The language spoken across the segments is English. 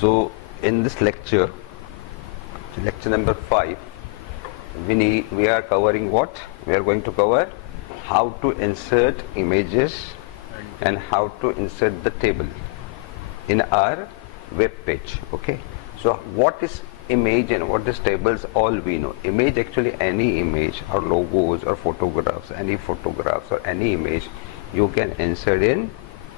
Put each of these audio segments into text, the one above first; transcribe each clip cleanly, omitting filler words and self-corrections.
So in this lecture number 5, we are covering what? We are going to cover how to insert images and how to insert the table in our web page. Okay, so what is image and what is tables, all we know. Image, actually any image or logos or photographs, any photographs or any image you can insert in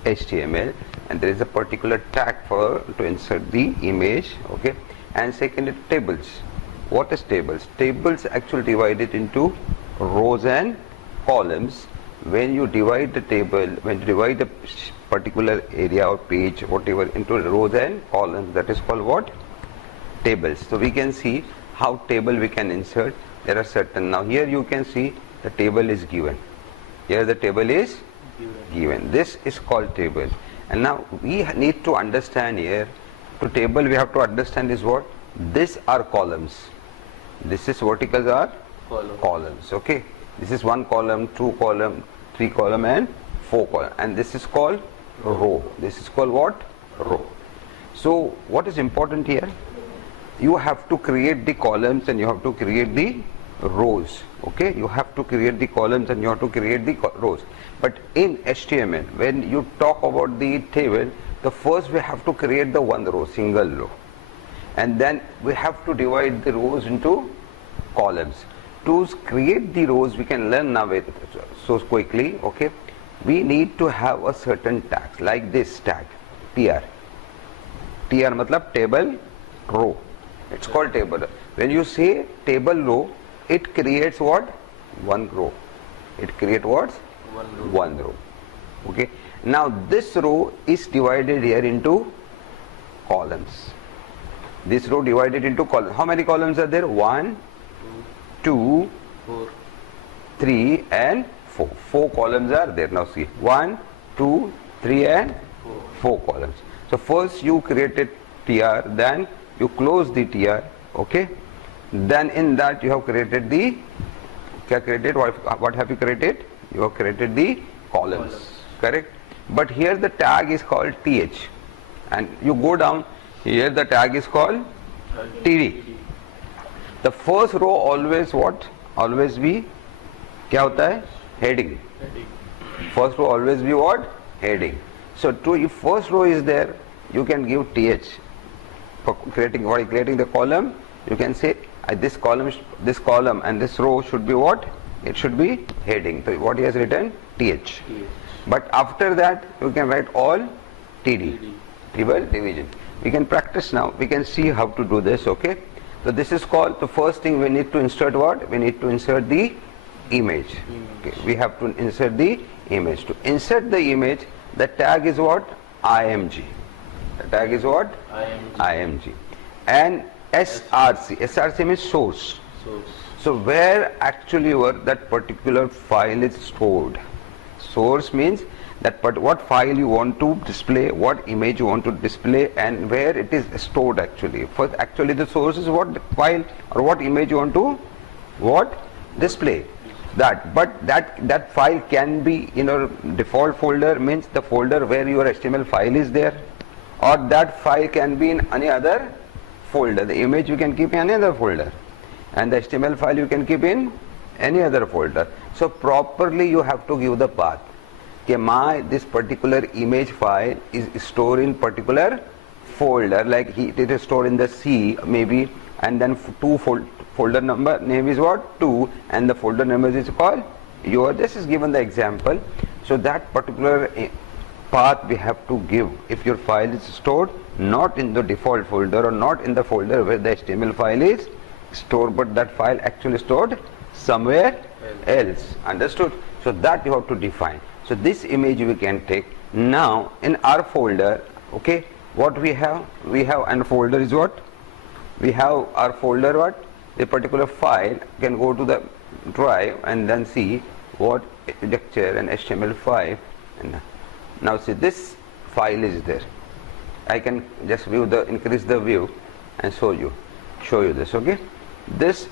HTML, and there is a particular tag for to insert the image. Okay, and second is tables. What is tables? Tables actually divided into rows and columns. When you divide the table, when you divide the particular area or page, whatever, into rows and columns, that is called what? Tables. So we can see how table we can insert. There are certain, now here you can see the table is given. Here the table is given. This is called table. And now we need to understand here, to table we have to understand is what? These are columns. This is verticals are columns. Okay, this is 1 column, 2 column, 3 column and 4 column, and this is called row. This is called what? Row. So what is important here? You have to create the columns and you have to create the rows. Okay, you have to create the columns and you have to create the rows. But in HTML, when you talk about the table, the first we have to create the one row, single row, and then we have to divide the rows into columns. To create the rows, we can learn now so quickly. Okay, we need to have a certain tags, like this tag tr. Tr matlab table row. It's called table. When you say table row, it creates what? One row. It creates what? One row. Okay. Now this row is divided here into columns. This row divided into columns. How many columns are there? 1, 2, 3 and 4. 4 columns are there. Now see, 1, 2, 3 and 4 columns. So first you created tr, then you close the tr. Okay, then in that you have created the what have you created? You have created the columns. Correct. But here the tag is called th, and you go down here, the tag is called td. The first row always what? Always be क्या होता है? Heading. First row always be what? Heading. So to if first row is there, you can give th for creating the column. You can say this column and this row should be what? It should be heading. So what he has written? th. But after that you can write all td. Table division. We can practice now. We can see how to do this. Okay. So this is called, the first thing we need to insert what? We need to insert the image. Okay. We have to insert the image. To insert the image, the tag is what? img. The tag is what? img. And src. Src means source. So where actually that particular file is stored. Source means that what file you want to display, what image you want to display, and where it is stored actually. First, actually the source is what file or what image you want to display. That, but that file can be in your default folder, means the folder where your HTML file is there, or that file can be in any other folder. The image you can keep in any other folder, and the HTML file you can keep in any other folder. So properly you have to give the path. This particular image file is stored in particular folder, like it is stored in the C maybe, and then folder number name is what? 2, and the folder number is called your. This is given the example. So that particular path we have to give if your file is stored not in the default folder or not in the folder where the HTML file is stored, but that file actually stored somewhere else. Understood? So that you have to define. So this image we can take. Now in our folder, okay, what we have? We have, and folder is what? We have our folder what? A particular file. You can go to the drive and then see what lecture and HTML5. And now see this file is there. I can just increase the view and show you this. Okay, this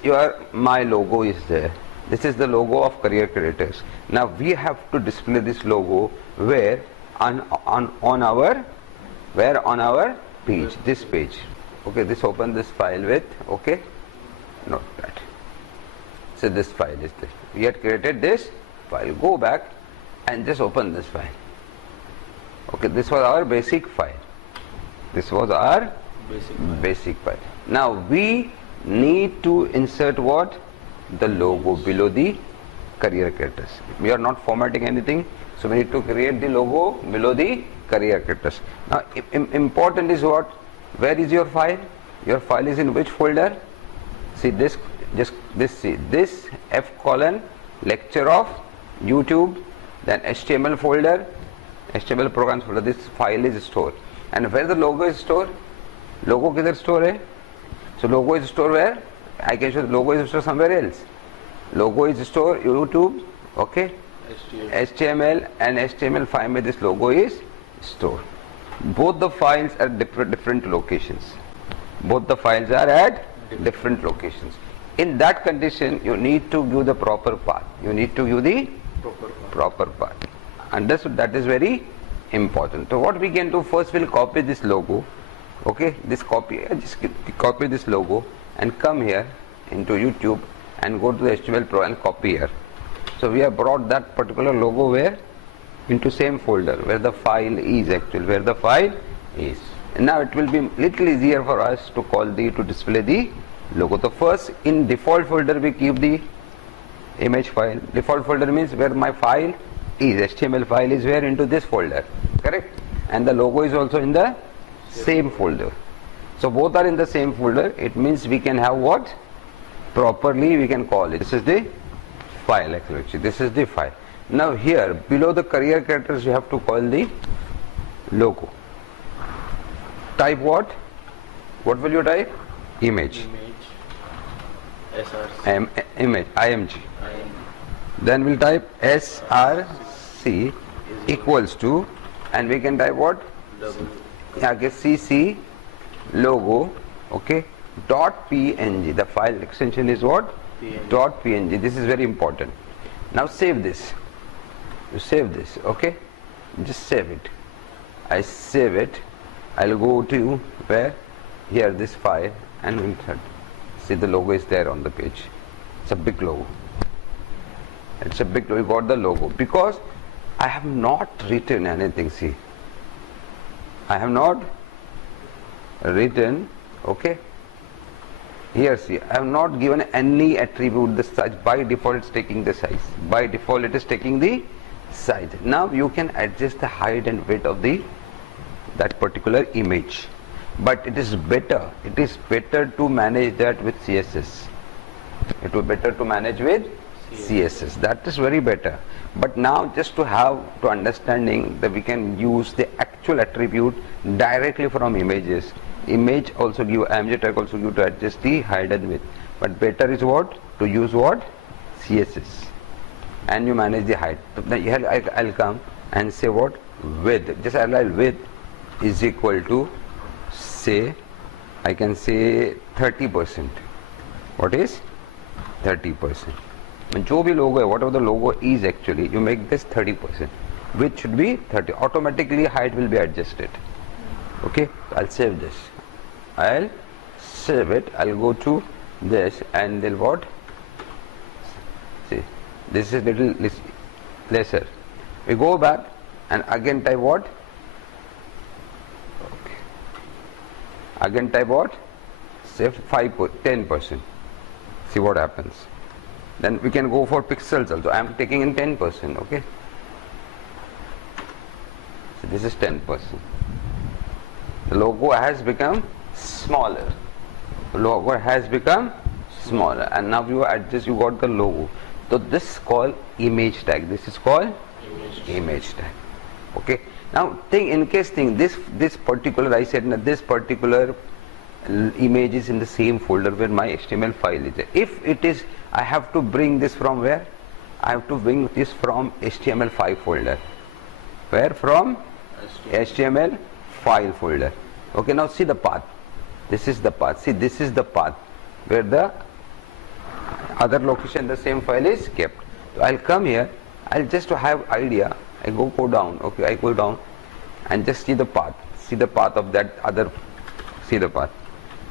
my logo is there. This is the logo of Career Creators. Now we have to display this logo where on our page, this page. Okay, this open this file with, okay, notepad. So this file is this. We had created this file. Go back and just open this file. Okay, this was our basic file. This was our basic file. Now we need to insert what? The logo below the career characters. We are not formatting anything, so we need to create the logo below the career characters. Now important is what? Where is your file? Your file is in which folder? See this, just this, see this F colon lecture of YouTube, then HTML folder, HTML programs folder. This file is stored. And where the logo is stored? Logo किधर store है? So logo is stored where? I can show the logo is stored somewhere else. Logo is stored YouTube, okay? HTML and HTML5 में this logo is stored. Both the files are different locations. Both the files are at different locations. In that condition, you need to give the proper path. You need to give the proper path. Understood? That is very important. So what we can do, first we'll copy this logo. Okay, this copy, just copy this logo and come here into YouTube and go to the HTML Pro and copy here. So we have brought that particular logo where? Into same folder where the file is actually, where the file is. And now it will be little easier for us to to display the logo. So first in default folder we keep the image file. Default folder means where my file is, HTML file is where? Into this folder, correct? And the logo is also in the same folder. So both are in the same folder. It means we can have what? Properly we can call it. This is the file actually. This is the file. Now here below the career characters you have to call the logo. Type what? What will you type? Image. SRC. Image. IMG. Then we'll type SRC equals to, and we can type what? Okay, CC logo, okay, dot PNG. The file extension is what? PNG. Dot PNG. This is very important. Now save this. You save this, okay? Just save it. I save it. I'll go to where? Here, this file, and insert. See, the logo is there on the page. It's a big logo. It's a big logo. You got the logo because I have not written anything. See, I have not written, okay? Here, see, I have not given any attribute. The size by default it's taking the size. By default it is taking the size. Now you can adjust the height and width of that particular image. But it is better to manage that with CSS. It will be better to manage with CSS. That is very better. But now just to have to understanding that we can use the actual attribute directly from images. Image also give, IMG tag also give to adjust the height and width. But better is what? To use what? CSS. And you manage the height. So here I'll come and say what? Width. Just I'll write width is equal to, say, I can say 30%. What is 30%? जो भी logo है, whatever the logo is actually, you make this 30%. Width should be 30. Automatically height will be adjusted. Okay, I'll save this. I'll save it. I'll go to this and then what? See, this is little lesser. We go back and again type what? Okay. Again type what? Say 10%. See what happens. Then we can go for pixels also. I am taking in 10%. Okay. So this is 10%. The logo has become smaller. The logo has become smaller, and now you adjust. You got the logo. So this is called image tag. This is called image tag. Okay. Now think this particular, I said that this particular image is in the same folder where my HTML file is there. If it is, I have to bring this from where? I have to bring this from HTML5 folder. Where? From HTML file folder. Okay, now see the path. This is the path. See, this is the path where the other location the same file is kept. So I'll come here. I'll just to have idea. I go down. Okay, I go down and just see the path. See the path of that other See the path.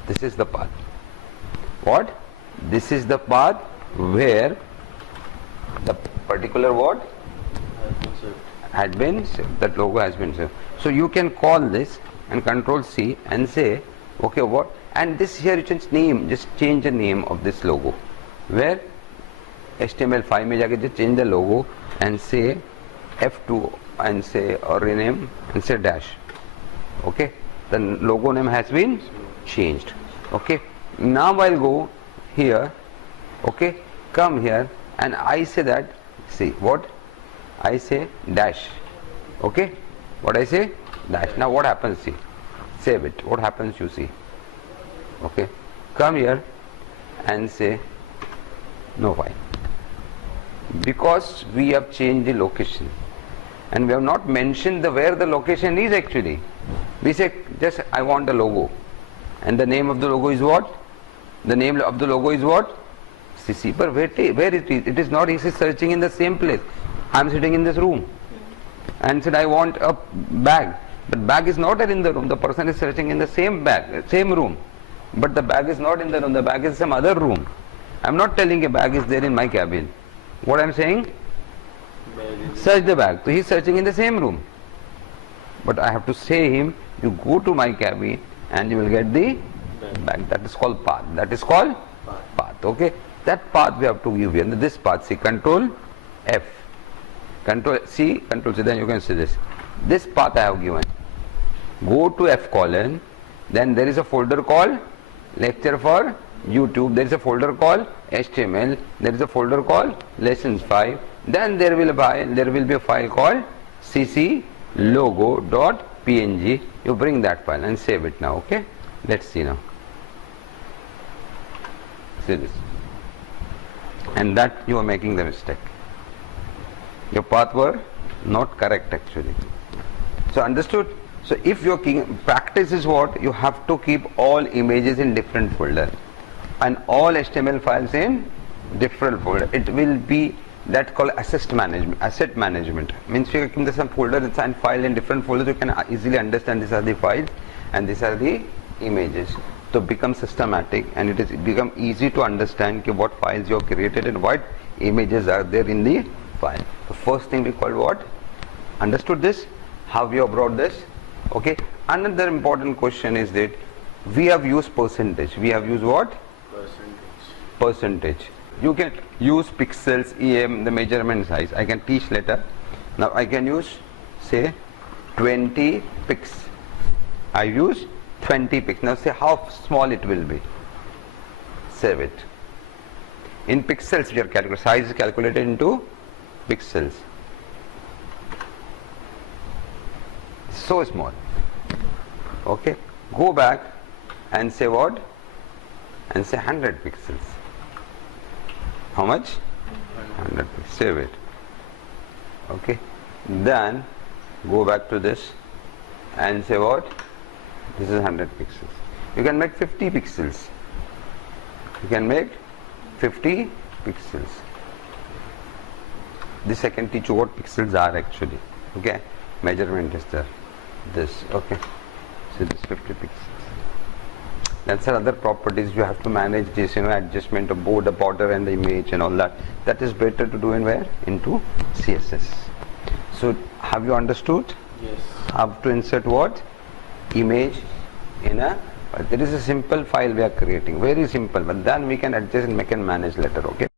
This is the path. What? This is the path where the particular what? Had been saved. That logo has been saved. So you can call this and control C and say, okay, what? And this here you just change the name of this logo. Where HTML5 में जाके just change the logo and say F2 and say or rename and say dash. Okay, the logo name has been changed. Okay, now I'll go here. Okay, come here and I say that, see what? I say dash. Okay, what I say? Dash. Now what happens? See, save it. What happens? You see. Okay, come here and say no file, because we have changed the location and we have not mentioned the where the location is actually. We say just I want the logo, and the name of the logo is what? The name of the logo is what? CC. But where it is? It is not. He is searching in the same place. I am sitting in this room and said I want a bag, but bag is not there in the room. The person is searching in the same bag, same room, but the bag is not in the room. The bag is some other room. I am not telling a bag is there in my cabin. What I am saying? Search the bag. So he is searching in the same room, but I have to say him, you go to my cabin and you will get the bag. That is called path. That is called path. Okay, that path we have to give here. This path, see, control F, control C, control C, then you can see this path I have given. Go to F colon, then there is a folder called lecture for YouTube, there is a folder called HTML, there is a folder called lessons 5, then there will be a file called cc logo.png. You bring that file and save it now. Okay, let's see now. See this, and that you are making the mistake. Your path were not correct actually. So understood? So if your practice is what? You have to keep all images in different folder and all HTML files in different folder. It will be that called asset management. Means you keep some folder and file in different folders. You can easily understand these are the files and these are the images. So become systematic and it is become easy to understand what files you have created and what images are there in the file. The first thing we call what? Understood this? How we have brought this? Okay. Another important question is that we have used percentage. We have used what? Percentage. You can use pixels, EM, the measurement size. I can teach later. Now I can use say 20 pix. I use 20 pix. Now say how small it will be. Save it. In pixels we are calculating. Size is calculated into pixels. So small. Okay. Go back and say what? And say 100 pixels. How much? 100 pixels. Save it. Okay. Then go back to this and say what? This is 100 pixels. You can make 50 pixels. You can make 50 pixels. This I can teach you what pixels are actually. Okay. Measurement is there. This. Okay. So this 50 pixels. That's other properties you have to manage this, adjustment of both the border and the image and all that. That is better to do in where? Into CSS. So have you understood? Yes. How to insert what? Image in a, there is a simple file we are creating, very simple, but then we can adjust and make and manage later. Okay.